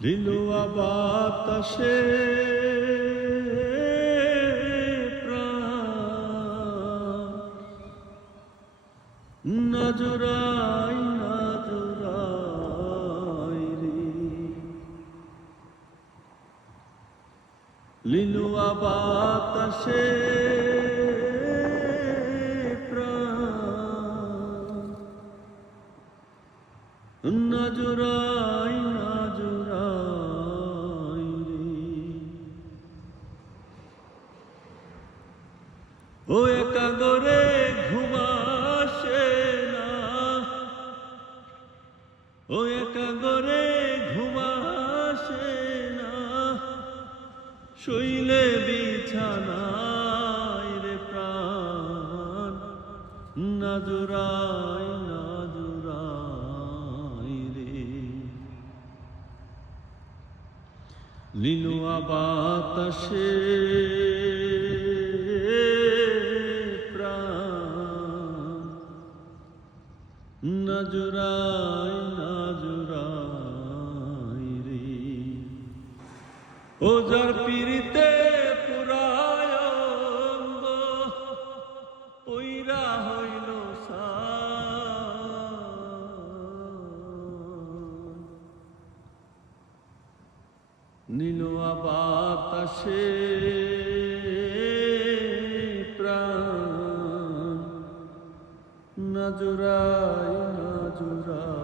লিলুয়া বাতাসে না জোড়াই না জোড়াই রে, লিলুয়া বাতাসে না জোড়াই না জোড়াই রে, ও একা গরে ঘুমাসে না, ও একা গরে ঘুমাসে না, শৈলে বিছানায় রে প্রাণ না জোড়াই না জোড়াই রে, লিলুয়া বাতাসে না জোড়াই না জোড়াই রে, ও যার পীড়িতে পুরায় অঙ্গ পইরা হইল নীলুয়া বাতাসে প্রাণ না জোড়াই না জোড়াই।